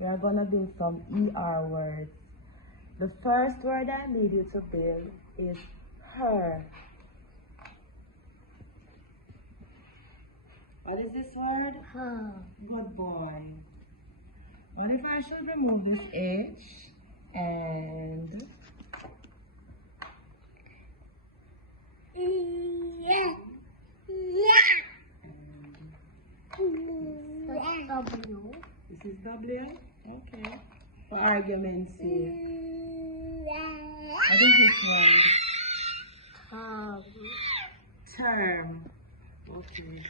We are gonna build some ER words. The first word I need you to build is her. What is this word? Her. Good boy. What if I should remove this H and Yeah. W. this is W? Okay. For argument's sake. What is this word? Term. Okay.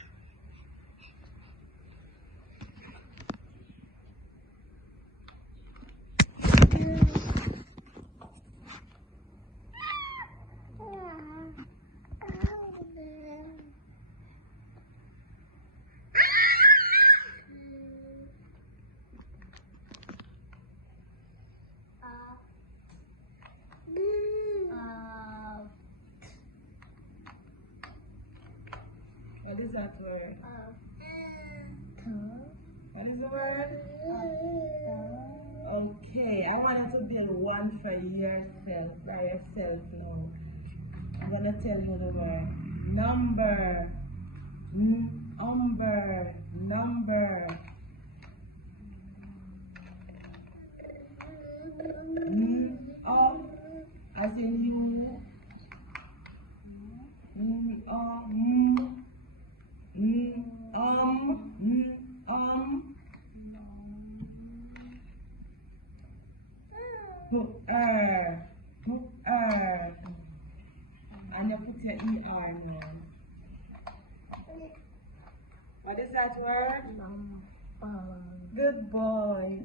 What is that word? What is the word? Okay, I want you to build one for yourself, by yourself now. I'm gonna tell you the word. Number. Number. Number. As in you. And you put your ER now. What is that word? Good boy.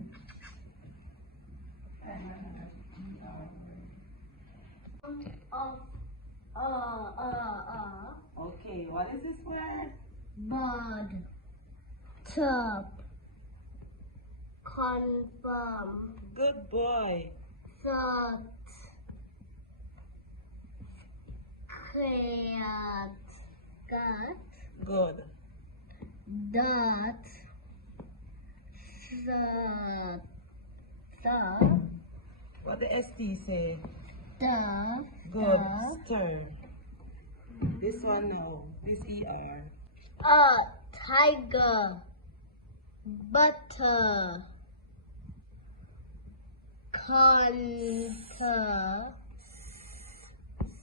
Okay, what is this word? Bud. Top. Confirm. Good boy. Thought. Create. Got. Good. Dot. The. What the ST say? The. Good. Stir. This one now. This ER. Tiger. Butter. Counter.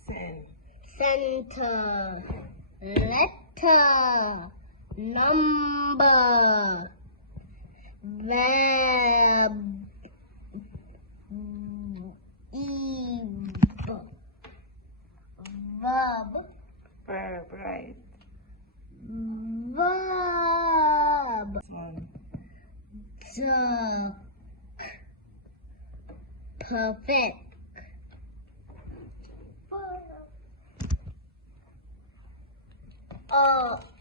Send. Center. Letter. Number. Verb. Verb. Verb, right. Verb. This one. Duck. Perfect. Love.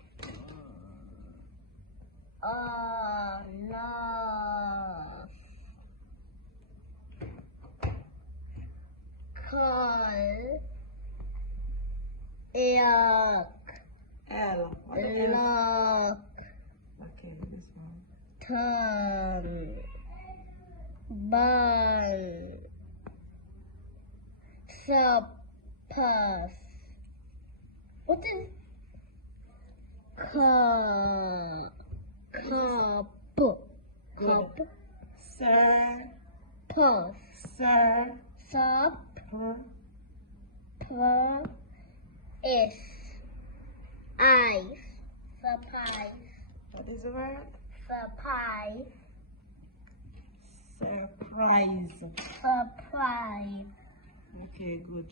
Call. Yuck. L. What the L? Lock. Okay, this one. Turn. Burn. Surpass. What is cup? Cup. Sir. Pass. Sir. Sup. Is. Ice. Surprise. What is the word? Surprise. Surprise. Surprise. Okay, good.